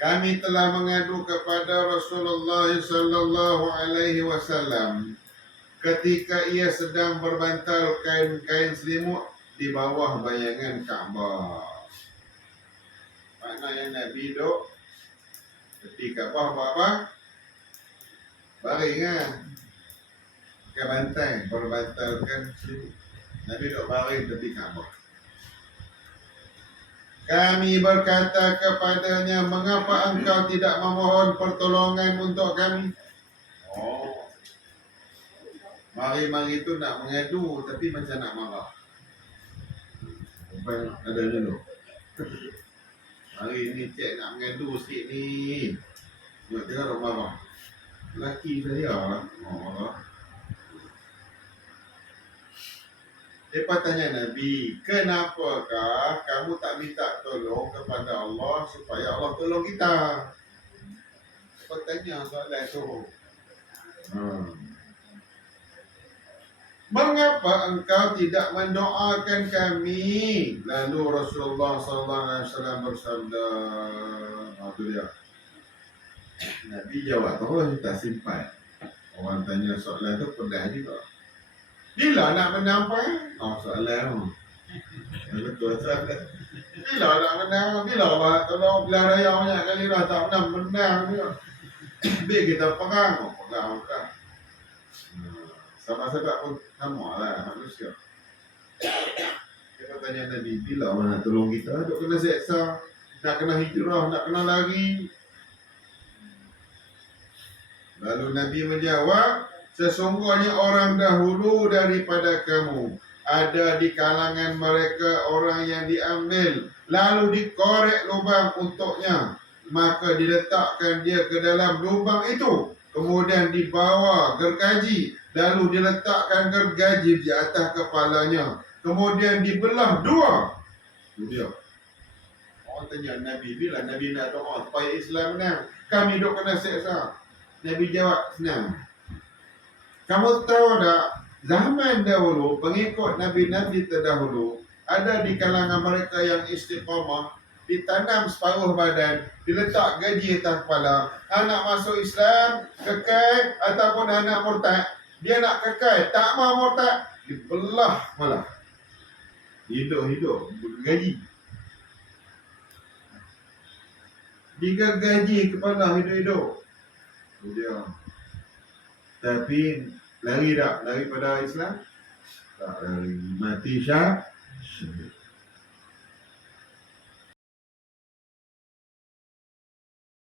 Kami telah mengadu kepada Rasulullah sallallahu alaihi wasallam ketika ia sedang berbantal kain-kain selimut di bawah bayangan Kaabah. Maknanya Nabi duduk tepi Kaabah buat apa? Baring kan? Pakai bantal, berbantalkan selimut. Nabi duduk baring tepi Kaabah. Kami berkata kepadanya, mengapa engkau tidak memohon pertolongan untuk kami? Oh, mari-mari itu nak mengadu, tapi macam nak marah. Apa yang adanya tu? Hari ni cik nak mengadu sikit ni. Tengok tengok orang marah. Lelaki saya lah. Oh. Lepas tanya Nabi, kenapakah kamu tak minta tolong kepada Allah supaya Allah tolong kita? Lepas tanya soalan tu. Mengapa engkau tidak mendoakan kami? Lalu Rasulullah SAW bersabda, itu dia. Nabi jawab, oh kita simpan. Orang tanya soalan tu pedas juga. Bila nak menang apa? Oh soalan. Betul soalan. Bila nak menang? Bila Allah tolong belah raya banyak kali dah tak menang juga. Biar kita perang. Oh perang. Sebab pun sama lah manusia. Kita tanya Nabi, bila mana tolong kita? Duk kena seksa, nak kena hijrah, nak kena lari. Lalu Nabi menjawab, sesungguhnya orang dahulu daripada kamu, ada di kalangan mereka orang yang diambil, lalu dikorek lubang untuknya, maka diletakkan dia ke dalam lubang itu, kemudian dibawa gergaji, lalu diletakkan gergaji di atas kepalanya, kemudian dibelah dua. Itu dia. Orang tanya Nabi, bila Nabi nak doa supaya Islam menang? Kami duk kena seksa. Nabi jawab senang. Kamu tahu tak, zaman dahulu, pengikut Nabi-Nabi terdahulu, ada di kalangan mereka yang istiqamah, ditanam separuh badan, diletak gaji atas kepala. Anak masuk Islam, kekal, ataupun anak murtad, dia nak kekal, tak mau murtad, dibelah malah. Hidup-hidup, gaji. Digergaji kepala hidup-hidup. Itu dia. Tapi lari tak daripada Islam? Tak lari. Mati syahid.